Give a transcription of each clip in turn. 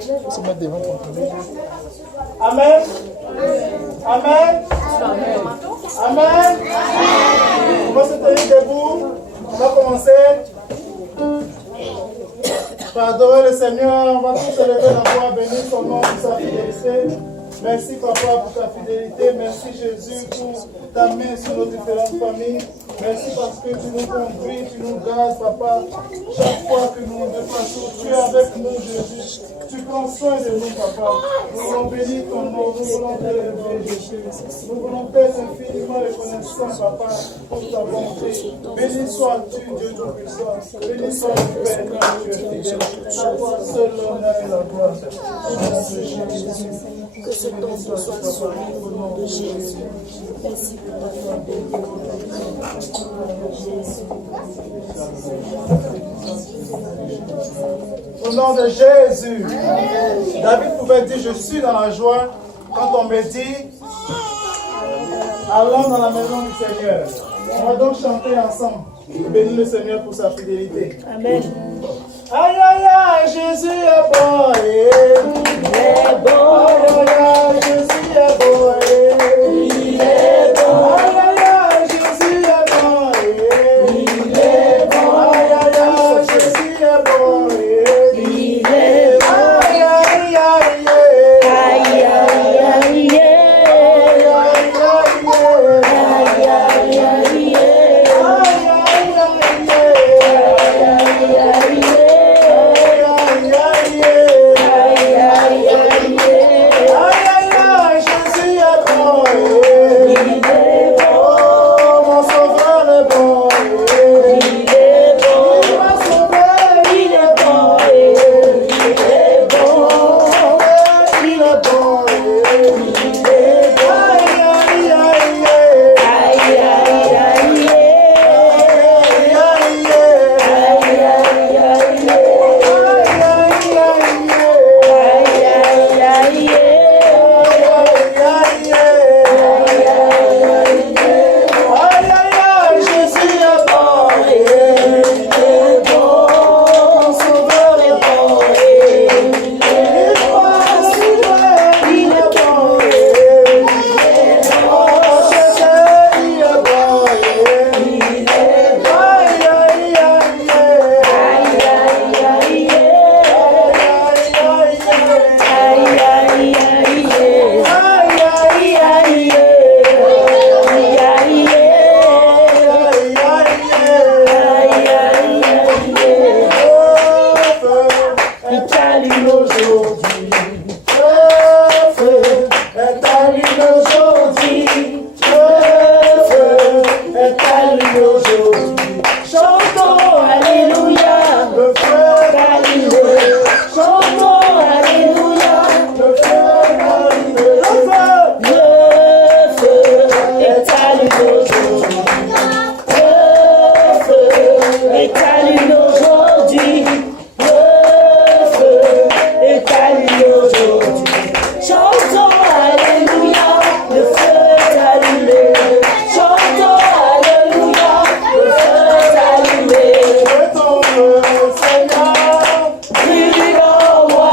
faut se mettre devant ton téléphone. Amen. Amen. Amen. On va se tenir debout. On va commencer par adorer le Seigneur. On va tous se lever la voix, bénir son nom pour sa fidélité. Merci Papa pour ta fidélité. Merci Jésus pour ta main sur nos différentes familles. Merci parce que tu nous conduis, tu nous gardes Papa. Chaque fois que nous nous déplaçons, tu es avec nous Jésus. Tu prends soin de nous Papa. Nous voulons bénir ton nom, nous voulons t'élever Jésus. Nous voulons être infiniment reconnaissants Papa pour ta bonté. Béni sois-tu Dieu Tout-Puissant. Béni sois-tu Père car tu es fidèle. À toi seul l'honneur et la gloire. Au nom de Jésus. Que ce don soit sur nous au nom de Jésus. Merci pour ta fidélité. Au nom de Jésus. David pouvait dire je suis dans la joie quand on me dit allons dans la maison du Seigneur. On va donc chanter ensemble. Bénis le Seigneur pour sa fidélité. Amen. Aïe aïe aïe, Jésus est bon. Il est bon. Aïe aïe aïe, Jésus est bon. Il est bon. Aïe aïe aïe, Jésus est bon. Il est bon. Aïe aïe aïe, Jésus est bon. Il est bon. Aïe aïe aïe. Aïe aïe aïe. Seigneur, brille en moi.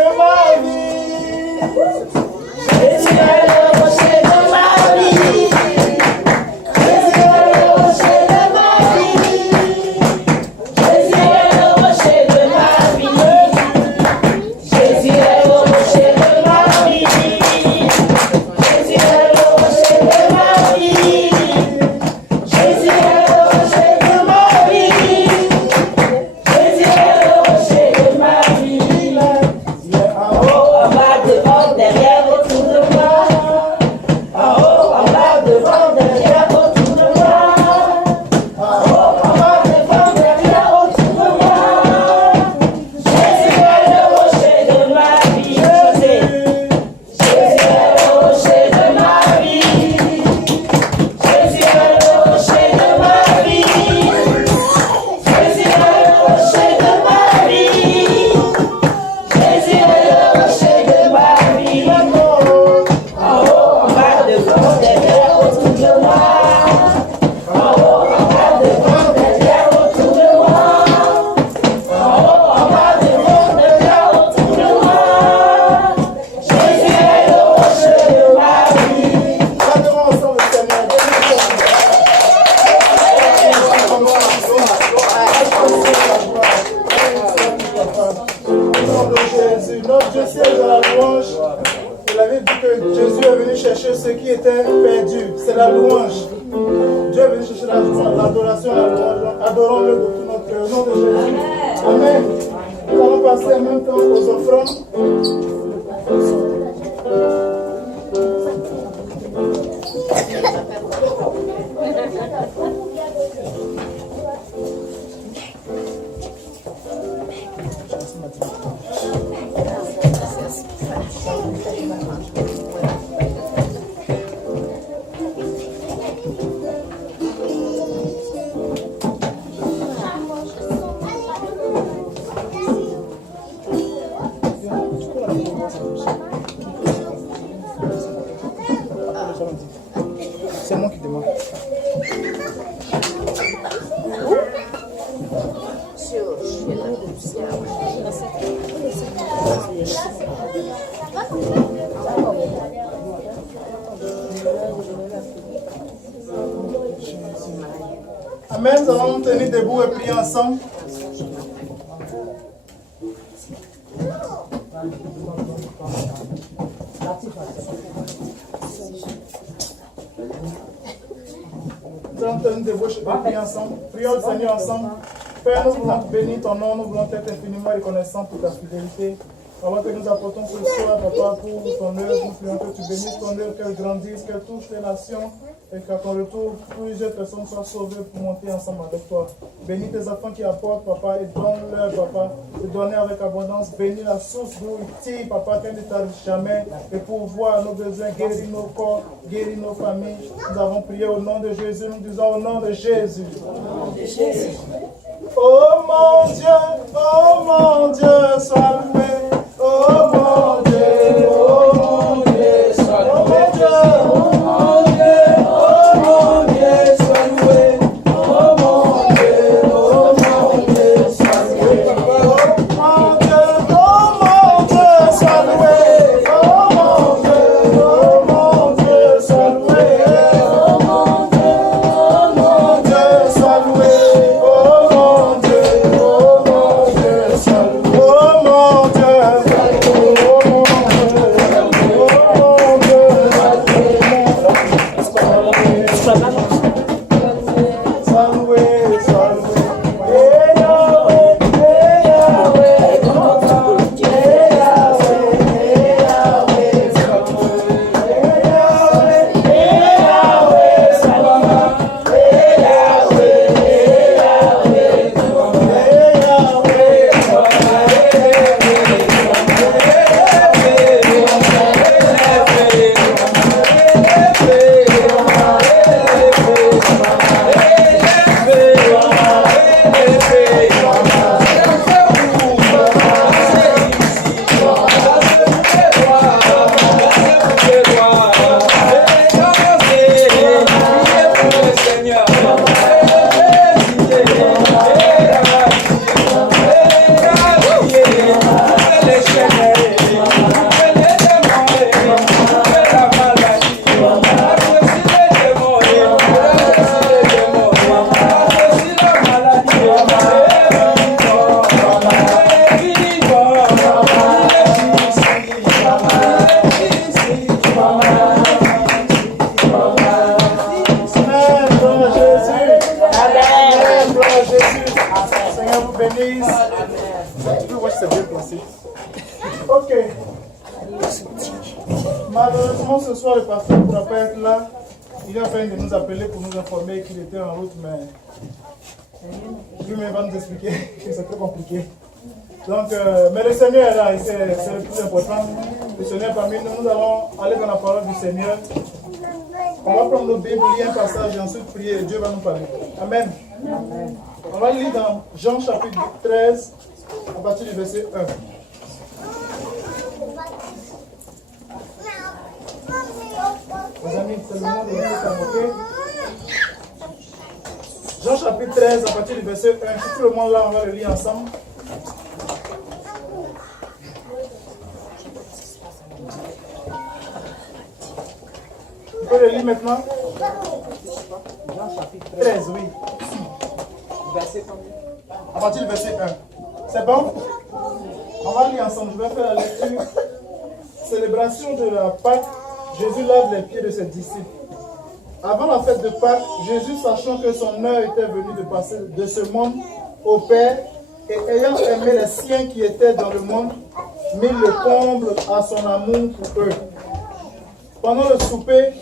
de ma vie. Jésus est le rocher de ma vie. Jésus est le rocher de ma vie. Jésus est le rocher de ma vie. Jésus est le rocher de ma vie. Jésus est le rocher de ma vie. Jésus est le rocher de ma vie. Jésus est le rocher de ma vie. En haut, en bas, devant, derrière, autour de moi. En haut, en bas, devant, derrière, autour de moi. En haut, en bas, devant, derrière, autour de moi. Jésus est le rocher de ma vie. Jésus est le rocher de ma vie. Jésus est le rocher de ma vie. Jésus est le rocher de ma vie. Jésus est le rocher de ma vie. En haut, en bas, devant, derrière, autour de moi. En haut, en bas, devant, derrière, autour de moi. En haut, en bas, devant, derrière, autour de moi. Jésus est le rocher de ma vie. Chantons ensemble, Seigneur. Au nom de Jésus, notre Dieu c'est de la louange. Il avait dit que Jésus est venu chercher ceux qui étaient perdus. C'est la louange. Dieu est venu chercher la louange, l'adoration, la louange. Adorons-le de tout notre cœur. Au nom de Jésus. Amen. Nous allons passer en même temps aux offrandes. C'est moi qui demande. Amen. Nous allons nous tenir debout et prier ensemble. Nous allons tenir debout et prier ensemble. Prions le Seigneur ensemble. Père, nous voulons bénir ton nom, nous voulons être infiniment reconnaissants pour ta fidélité. Avant que nous apportons ce soir, Papa, pour ton œuvre, nous prions que tu bénisses ton œuvre, qu'elle grandisse, qu'elle touche les nations et qu'à ton retour, plusieurs personnes soient sauvées pour monter ensemble avec toi. Bénis tes enfants qui apportent, Papa, et donne-leur, Papa, de donner avec abondance. Bénis la source d'où ils tirent, Papa, qu'elle ne t'arrive jamais. Et pour voir nos besoins, guérir nos corps, guérir nos familles. Nous avons prié au nom de Jésus, nous disons au nom de Jésus. Oh mon Dieu, sois loué. Oh mon Dieu, sois loué. Oh mon Dieu, sois loué. Oh mon Dieu, sois loué. Oh mon Dieu, Malheureusement, ce soir, le pasteur ne pourra pas être là. Il a failli de nous appeler pour nous informer qu'il était en route, mais lui-même va nous expliquer que c'est très compliqué. Donc, mais le Seigneur est là, et c'est le plus important. Le Seigneur est parmi nous. Nous allons aller dans la parole du Seigneur. On va prendre nos Bibles, lire un passage et ensuite prier et Dieu va nous parler. Amen. On va lire dans Jean chapitre 13, à partir du verset 1. Les amis, c'est le moment de lire ça, ok? Jean chapitre 13, à partir du verset 1. Si tout le monde là, on va le lire ensemble. On peut le lire maintenant? Jean chapitre 13, oui. Verset combien? À partir du verset 1. C'est bon? On va lire ensemble. Je vais faire la lecture. Célébration de la Pâque. Jésus lave les pieds de ses disciples. Avant la fête de Pâques, Jésus, sachant que son heure était venue de passer de ce monde au Père, et ayant aimé les siens qui étaient dans le monde, mit le comble à son amour pour eux. Pendant le souper,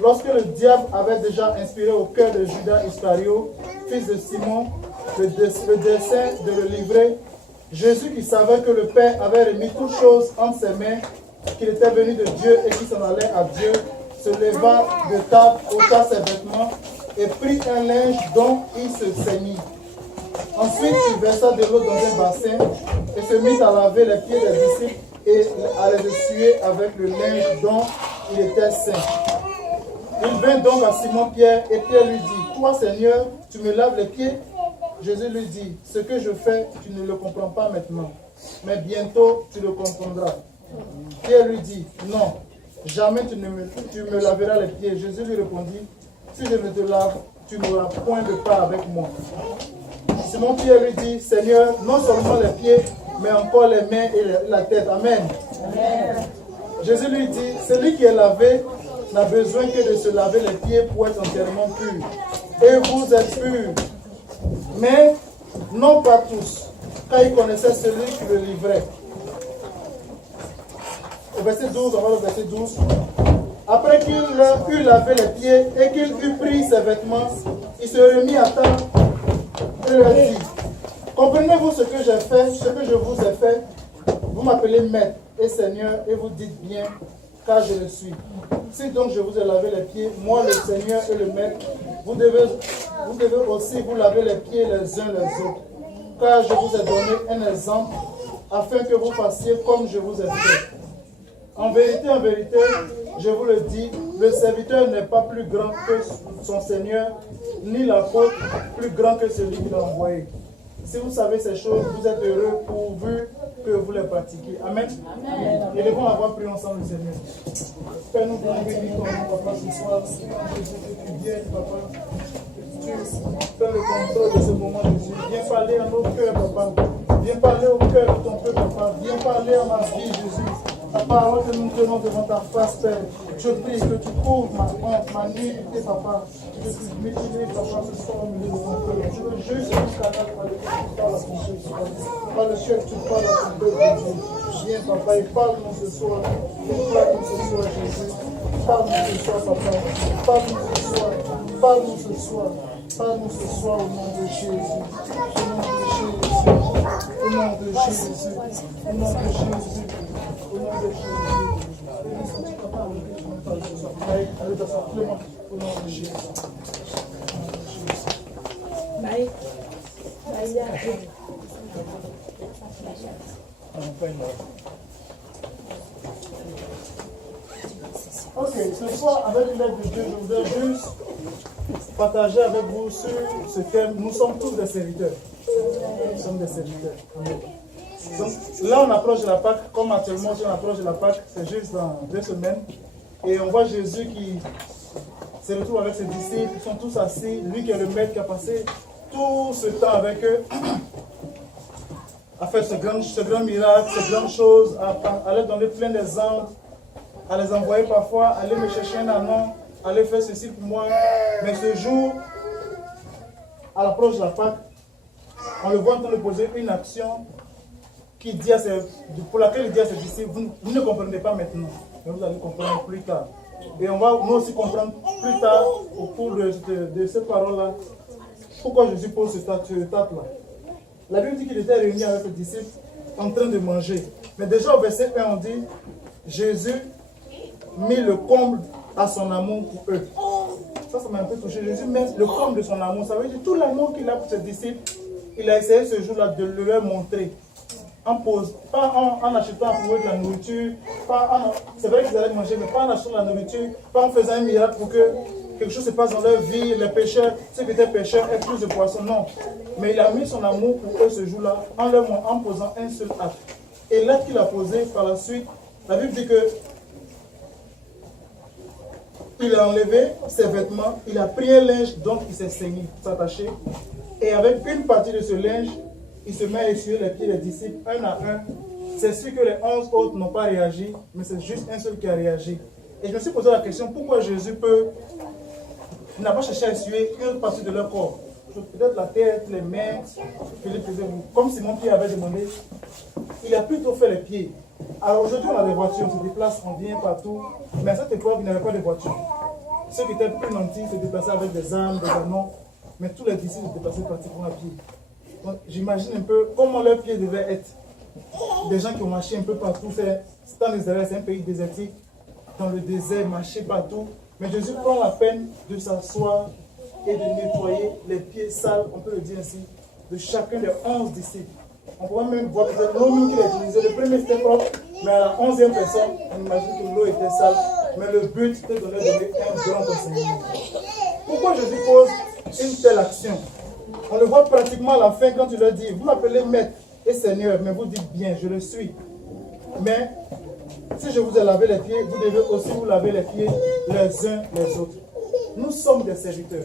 lorsque le diable avait déjà inspiré au cœur de Judas Iscario, fils de Simon, le dessein de le livrer, Jésus, qui savait que le Père avait remis toutes choses entre ses mains, qu'il était venu de Dieu et qu'il s'en allait à Dieu, se leva de table, ôta ses vêtements et prit un linge dont il se ceignit. Ensuite, il versa de l'eau dans un bassin et se mit à laver les pieds des disciples et à les essuyer avec le linge dont il était ceint. Il vint donc à Simon-Pierre et Pierre lui dit, « Toi, Seigneur, tu me laves les pieds ?» Jésus lui dit, « Ce que je fais, tu ne le comprends pas maintenant, mais bientôt tu le comprendras. » Pierre lui dit, « Non, jamais tu me laveras les pieds. » Jésus lui répondit, « Si je ne te lave, tu n'auras point de part avec moi. » Simon Pierre lui dit, « Seigneur, non seulement les pieds, mais encore les mains et la tête. » Amen. Amen. Jésus lui dit, « Celui qui est lavé n'a besoin que de se laver les pieds pour être entièrement pur. Et vous êtes purs, mais non pas tous, car il connaissait celui qui le livrait. » Au verset 12, on va au verset 12. Après qu'il eut lavé les pieds et qu'il eut pris ses vêtements, il se remit à table et leur dit, comprenez-vous ce que j'ai fait, ce que je vous ai fait? Vous m'appelez maître et Seigneur et vous dites bien, car je le suis. Si donc je vous ai lavé les pieds, moi le Seigneur et le maître, vous devez aussi vous laver les pieds les uns les autres. Car je vous ai donné un exemple, afin que vous fassiez comme je vous ai fait. En vérité, je vous le dis, le serviteur n'est pas plus grand que son Seigneur, ni l'apôtre plus grand que celui qui l'a envoyé. Si vous savez ces choses, vous êtes heureux pourvu que vous les pratiquiez. Amen. Amen. Et nous allons avoir prié ensemble le Seigneur. Père, nous voulons bénir ton nom, papa, ce soir. Jésus, que tu viennes, papa. Tu fais le contrôle de ce moment, Jésus. Viens parler à nos cœurs, papa. Viens parler au cœur de ton peuple, papa. Viens parler à ma vie, Jésus. La parole que nous tenons devant ta face, Père. Je prie que tu couvres ma honte, ma nudité, papa. Que tu m'utilises, papa, ce soir au milieu de ton peuple. Je veux juste un canal par lequel tu parles à ton peuple. Par lequel tu parles à ton peuple, Jésus. Viens, papa, et parle-nous ce soir. Parle-nous ce soir, Jésus. Parle-nous ce soir, papa. Parle-nous ce soir. Parle-nous ce soir. Parle-nous ce soir au nom de Jésus. Au nom de Jésus. Au nom de Jésus. Au nom de Jésus. Au nom de Jésus. Allez, simplement. Au nom de Jésus. Ok, ce soir, avec l'aide de Dieu, je voudrais juste partager avec vous sur ce thème. Nous sommes tous des serviteurs. Nous sommes des serviteurs. Donc là, on approche de la Pâque. Comme actuellement, on approche de la Pâque, c'est juste dans 2 semaines. Et on voit Jésus qui se retrouve avec ses disciples. Ils sont tous assis. Lui qui est le maître, qui a passé tout ce temps avec eux, à faire ce grand miracle, ces grandes choses, à leur donner plein d'exemples, à les envoyer parfois, aller me chercher un anon, aller faire ceci pour moi. Mais ce jour, à l'approche de la Pâque, on le voit en train de poser une action pour laquelle il dit à ses disciples, vous ne comprenez pas maintenant, mais vous allez comprendre plus tard. Et on va nous aussi comprendre plus tard, au cours de cette parole-là, pourquoi Jésus pose cette étape-là. La Bible dit qu'il était réuni avec ses disciples en train de manger. Mais déjà au verset 1, on dit, Jésus mit le comble à son amour pour eux. Ça m'a un peu touché. Jésus met le comble de son amour. Ça veut dire tout l'amour qu'il a pour ses disciples, il a essayé ce jour-là de le leur montrer. Pas en achetant pour eux de la nourriture, c'est vrai qu'ils allaient manger, mais pas en achetant de la nourriture, pas en faisant un miracle pour que quelque chose se passe dans leur vie, les pécheurs, ceux qui étaient pécheurs aient plus de poissons. Non. Mais il a mis son amour pour eux ce jour-là en posant un seul acte. Et l'acte qu'il a posé par la suite, la Bible dit que il a enlevé ses vêtements, il a pris un linge dont il s'est saigné, s'attacher, et avec une partie de ce linge, il se met à essuyer les pieds des disciples un à un. C'est sûr que les 11 autres n'ont pas réagi, mais c'est juste un seul qui a réagi. Et je me suis posé la question, pourquoi Jésus n'a pas cherché à essuyer une partie de leur corps? Peut-être la tête, les mains, comme Simon Pierre avait demandé, il a plutôt fait les pieds. Alors aujourd'hui on a des voitures, on se déplace, on vient partout, mais à cette époque il n'y avait pas de voiture. Ceux qui étaient plus nantis se déplaçaient avec des armes, des canons, mais tous les disciples se déplaçaient pratiquement à pied. Donc j'imagine un peu comment leurs pieds devaient être. Des gens qui ont marché un peu partout, c'est en Israël, c'est un pays désertique, dans le désert, marcher partout. Mais Jésus prend la peine de s'asseoir et de nettoyer les pieds sales, on peut le dire ainsi, de chacun des 11 disciples. On pourrait même voir peut-être l'eau qu'il a utilisé. Le premier c'était propre, mais à la 11e personne, on imagine que l'eau était sale. Mais le but c'était de leur donner un grand enseignement. Pourquoi Jésus pose une telle action? On le voit pratiquement à la fin quand il leur dit, vous m'appelez maître et seigneur, mais vous dites bien, je le suis. Mais si je vous ai lavé les pieds, vous devez aussi vous laver les pieds les uns les autres. Nous sommes des serviteurs,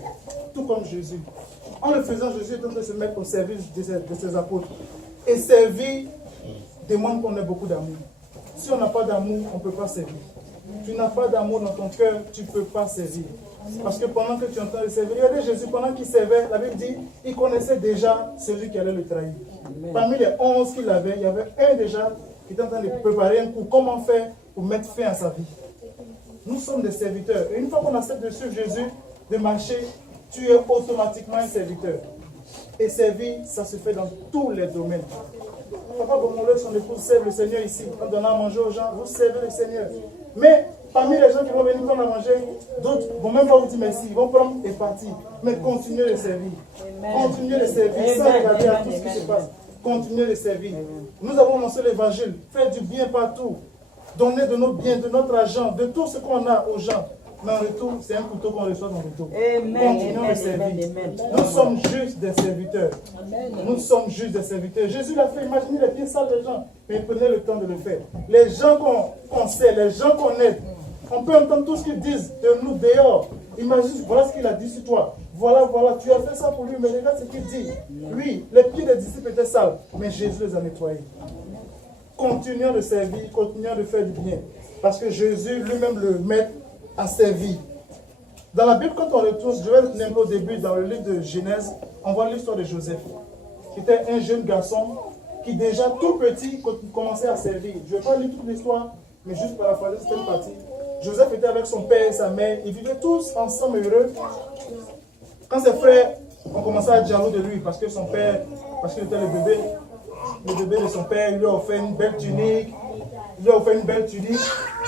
tout comme Jésus. En le faisant, Jésus est en train de se mettre au service de ses apôtres. Et servir demande qu'on ait beaucoup d'amour. Si on n'a pas d'amour, on ne peut pas servir. Tu n'as pas d'amour dans ton cœur, tu ne peux pas servir. Parce que pendant que tu es en train de servir, regardez Jésus, pendant qu'il servait, la Bible dit, il connaissait déjà celui qui allait le trahir. Parmi les 11 qu'il avait, il y avait un déjà qui était en train de préparer un coup. Comment faire pour mettre fin à sa vie? Nous sommes des serviteurs. Et une fois qu'on accepte de suivre Jésus, de marcher, tu es automatiquement un serviteur. Et servir, ça se fait dans tous les domaines. Papa Bomolé, son épouse, serve le Seigneur ici. En donnant à manger aux gens, vous servez le Seigneur. Mais parmi les gens qui vont venir quand on a mangé, d'autres ne vont même pas vous dire merci. Ils vont prendre et partir. Mais continuez de servir. Continuez de servir sans regarder à tout ce qui se passe. Continuez de servir. Nous avons annoncé l'évangile. Faites du bien partout. Donnez de nos biens, de notre argent, de tout ce qu'on a aux gens. Mais en retour, c'est un couteau qu'on reçoit dans le retour. Continuons de servir. Nous sommes juste des serviteurs. Nous sommes juste des serviteurs. Jésus l'a fait. Imaginez les pieds sales des gens. Mais il prenait le temps de le faire. Les gens qu'on sait, les gens qu'on aide, on peut entendre tout ce qu'ils disent de nous dehors. Imagine, voilà ce qu'il a dit sur toi. Voilà, tu as fait ça pour lui, mais regarde ce qu'il dit. Lui, les pieds des disciples étaient sales, mais Jésus les a nettoyés. Continuons de servir, continuons de faire du bien. Parce que Jésus lui-même, le maître, a servi. Dans la Bible, quand on retourne, je vais l'aimer au début, dans le livre de Genèse, on voit l'histoire de Joseph, qui était un jeune garçon qui déjà tout petit commençait à servir. Je ne vais pas lire toute l'histoire, mais juste paraphraser cette partie. Joseph était avec son père et sa mère, ils vivaient tous ensemble heureux. Quand ses frères ont commencé à être jaloux de lui, parce que son père, parce qu'il était le bébé de son père, il lui a offert une belle tunique,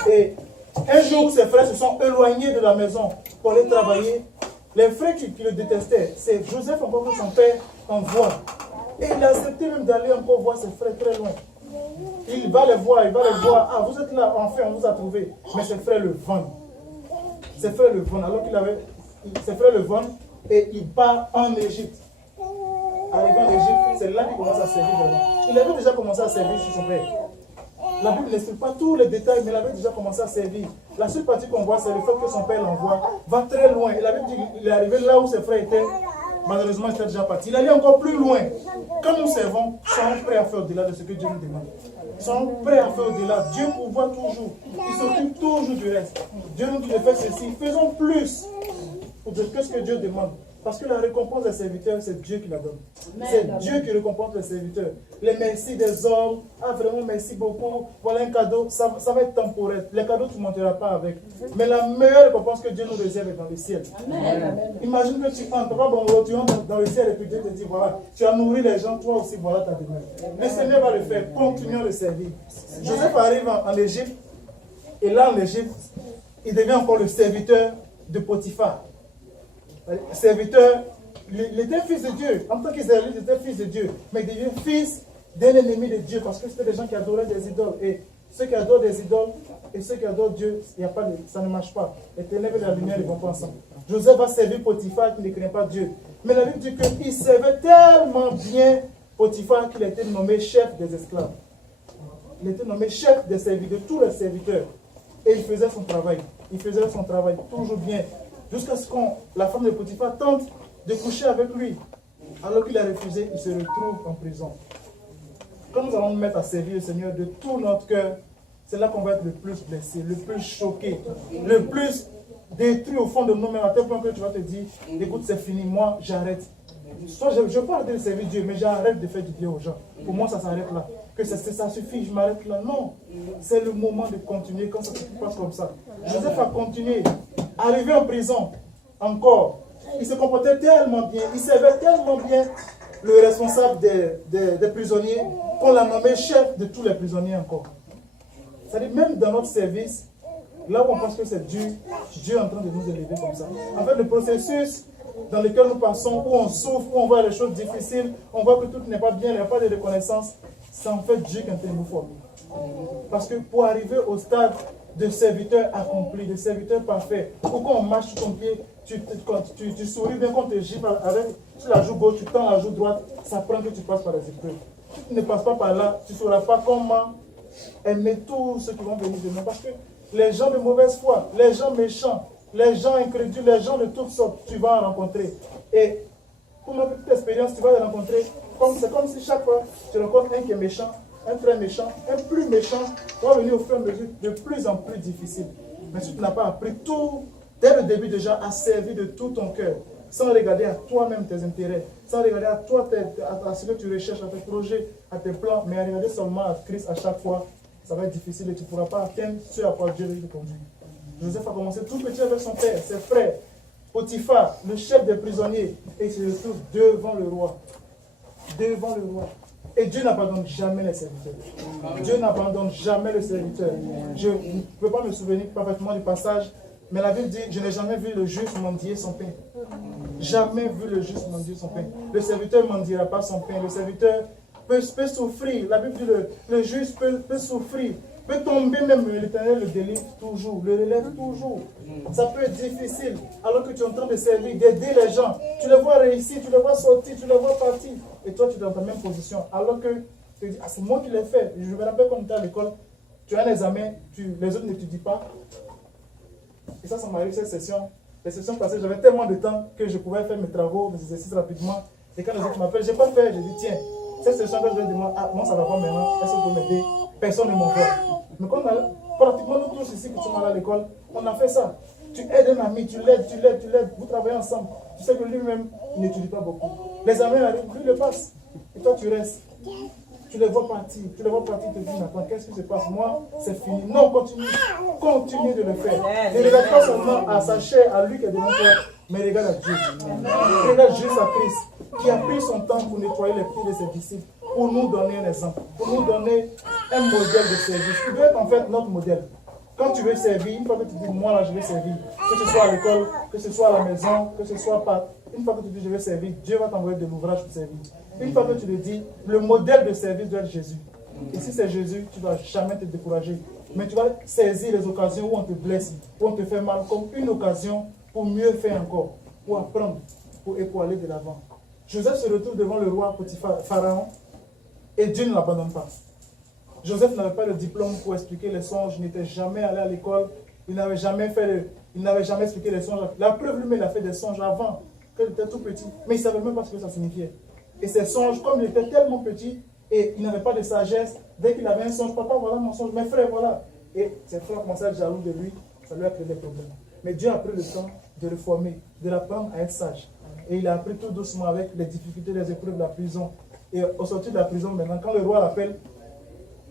et un jour, ses frères se sont éloignés de la maison pour aller travailler. Les frères qui le détestaient, c'est Joseph encore que son père envoie. Et il a accepté même d'aller encore voir ses frères très loin. Il va les voir. Ah, vous êtes là, enfin, on vous a trouvé. Mais ses frères le vendent. Alors qu'il avait... Ses frères le vendent et il part en Égypte. Arrivé en Égypte, c'est là qu'il commence à servir vraiment. Il avait déjà commencé à servir sur son père. La Bible n'explique pas tous les détails, mais il avait déjà commencé à servir. La seule partie qu'on voit, c'est le fait que son père l'envoie, va très loin. Et la Bible dit qu'il est arrivé là où ses frères étaient. Malheureusement, il était déjà parti. Il allait encore plus loin. Quand nous servons, soyons prêts à faire au-delà de ce que Dieu nous demande. Soyons prêts à faire au-delà. Dieu pourvoit toujours. Il s'occupe toujours du reste. Dieu nous dit de faire ceci. Faisons plus que ce que Dieu demande. Parce que la récompense des serviteurs, c'est Dieu qui la donne. C'est Dieu qui récompense les serviteurs. Les merci des hommes, ah vraiment merci beaucoup, voilà un cadeau, ça va être temporaire. Les cadeaux, tu ne monteras pas avec. Mais la meilleure récompense que Dieu nous réserve est dans le ciel. Imagine que tu entres, tu entres dans le ciel et puis Dieu te dit, voilà, tu as nourri les gens, toi aussi, voilà ta demeure. Le Seigneur va le faire, continuons de servir. Joseph arrive en Égypte, et là en Égypte, il devient encore le serviteur de Potiphar. Serviteur, il était fils de Dieu. En tant qu'Israélite, il était fils de Dieu. Mais il devient fils d'un ennemi de Dieu parce que c'était des gens qui adoraient des idoles. Et ceux qui adorent des idoles et ceux qui adorent Dieu, ça ne marche pas. Les ténèbres et la lumière ne vont pas ensemble. Joseph va servir Potiphar qui ne connaît pas Dieu. Mais la Bible dit qu'il servait tellement bien Potiphar qu'il a été nommé chef des esclaves. Il était nommé chef des serviteurs, de tous les serviteurs. Et il faisait son travail. Il faisait son travail toujours bien. Jusqu'à ce que la femme de Potiphar tente de coucher avec lui. Alors qu'il a refusé, il se retrouve en prison. Quand nous allons nous mettre à servir le Seigneur de tout notre cœur, c'est là qu'on va être le plus blessé, le plus choqué, le plus détruit au fond de nous-mêmes, à tel point que tu vas te dire, écoute, c'est fini, moi j'arrête. Soit je ne veux pas arrêter de servir Dieu, mais j'arrête de faire du bien aux gens. Pour moi, ça s'arrête là. Que ça suffit, je m'arrête là. Non, c'est le moment de continuer quand ça se passe comme ça. Joseph a continué. Arrivé en prison, encore, il se comportait tellement bien, il servait tellement bien le responsable des prisonniers qu'on l'a nommé chef de tous les prisonniers encore. C'est-à-dire, même dans notre service, là où on pense que c'est Dieu est en train de nous élever comme ça. En fait, le processus dans lequel nous passons, où on souffre, où on voit les choses difficiles, on voit que tout n'est pas bien, il n'y a pas de reconnaissance, c'est en fait Dieu qui est en train de nous former. Parce que pour arriver au stade de serviteur accompli, de serviteur parfait, où quand on marche sur ton pied, tu souris bien, quand on te gifle sur la joue gauche, tu tends la joue droite, ça prend que tu passes par les épreuves. Si tu ne passes pas par là, tu ne sauras pas comment aimer tous ceux qui vont venir de nous. Parce que les gens de mauvaise foi, les gens méchants, les gens incrédules, les gens de toutes sortes, tu vas en rencontrer. Et pour ma petite expérience, tu vas les rencontrer. C'est comme si chaque fois tu rencontres un qui est méchant, un très méchant, un plus méchant, tu vas venir au fur et à mesure de plus en plus difficile. Mais si tu n'as pas appris tout, dès le début déjà, à servir de tout ton cœur, sans regarder à toi-même tes intérêts, sans regarder à toi, à ce que tu recherches, à tes projets, à tes plans, mais à regarder seulement à Christ à chaque fois, ça va être difficile et tu ne pourras pas atteindre ce à quoi Dieu veut te conduire. Joseph a commencé tout petit avec son père, ses frères, Potiphar, le chef des prisonniers, et il se retrouve devant le roi. Devant le roi. Et Dieu n'abandonne jamais les serviteurs. Dieu n'abandonne jamais le serviteur. Je ne peux pas me souvenir parfaitement du passage, mais la Bible dit, je n'ai jamais vu le juste mendier son pain. Jamais vu le juste mendier son pain. Le serviteur ne mendiera pas son pain. Le serviteur peut souffrir. La Bible dit, le juste peut souffrir. Peut tomber même, l'Éternel le délivre toujours, le relève toujours. Ça peut être difficile, alors que tu es en train de servir, d'aider les gens. Tu les vois réussir, tu les vois sortir, tu les vois partir. Et toi, tu es dans ta même position. Alors que tu te dis, c'est moi qui l'ai fait. Je me rappelle quand tu es à l'école, tu as un examen, les autres n'étudient pas. Et ça m'arrive cette session. Les sessions passées, j'avais tellement de temps que je pouvais faire mes travaux, mes exercices rapidement. Et quand les autres m'appellent, je n'ai pas fait. Je dis, tiens, cette session, quand je vais demander, moi ça va pas maintenant, est-ce que vous pouvez m'aider? Personne ne m'envoie. Mais quand on a, pratiquement nous tous ici qui sommes allés à l'école, on a fait ça. Tu aides un ami, tu l'aides, vous travaillez ensemble. Tu sais que lui-même, il n'étudie pas beaucoup. Les examens arrivent, lui le passe. Et toi, tu restes. Tu les vois partir, tu te dis, attends, qu'est-ce qui se passe? Moi, c'est fini. Non, continue de le faire. Ne regarde pas seulement à sa chair, à lui qui est devant toi, mais regarde à Dieu. Regarde juste à Christ, qui a pris son temps pour nettoyer les pieds de ses disciples, pour nous donner un exemple, pour nous donner un modèle de service. Il doit être en fait notre modèle. Quand tu veux servir, une fois que tu dis, moi là, je vais servir, que ce soit à l'école, que ce soit à la maison, que ce soit pas, une fois que tu dis, je vais servir, Dieu va t'envoyer de l'ouvrage pour servir. Une fois que tu le dis, le modèle de service doit être Jésus. Et si c'est Jésus, tu ne vas jamais te décourager. Mais tu vas saisir les occasions où on te blesse, où on te fait mal, comme une occasion pour mieux faire encore, pour apprendre, pour aller de l'avant. Joseph se retrouve devant le roi Potiphar, Pharaon, et Dieu ne l'abandonne pas. Joseph n'avait pas le diplôme pour expliquer les songes, il n'était jamais allé à l'école, il n'avait jamais expliqué les songes. La preuve, lui-même, il a fait des songes avant, quand il était tout petit, mais il ne savait même pas ce que ça signifiait. Et ces songes, comme il était tellement petit, et il n'avait pas de sagesse, dès qu'il avait un songe, papa, voilà mon songe, mes frères, voilà. Et ses frères commençaient à être jaloux de lui, ça lui a créé des problèmes. Mais Dieu a pris le temps de le former, de l'apprendre à être sage. Et il a appris tout doucement avec les difficultés, les épreuves de la prison. Et au sortir de la prison, maintenant, quand le roi l'appelle,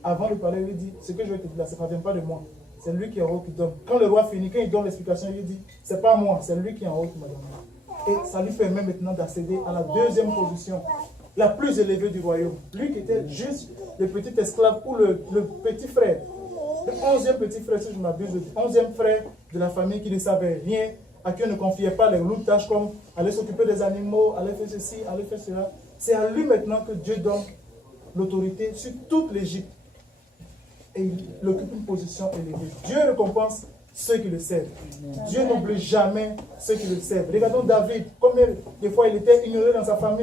avant de parler, il lui dit, ce que je vais te dire là, ça ne vient pas de moi. C'est lui qui est en haut qui donne. Quand le roi finit, quand il donne l'explication, il lui dit, c'est pas moi, c'est lui qui est en haut qui m'a donné. Et ça lui permet maintenant d'accéder à la deuxième position, la plus élevée du royaume. Lui qui était juste le petit esclave ou le petit frère, le 11e petit frère, si je m'abuse, le 11e frère de la famille qui ne savait rien, à qui on ne confiait pas les lourdes tâches comme aller s'occuper des animaux, aller faire ceci, aller faire cela. C'est à lui maintenant que Dieu donne l'autorité sur toute l'Égypte. Et il occupe une position élevée. Dieu récompense ceux qui le servent. Dieu n'oublie jamais ceux qui le servent. Regardons David, combien de fois il était ignoré dans sa famille.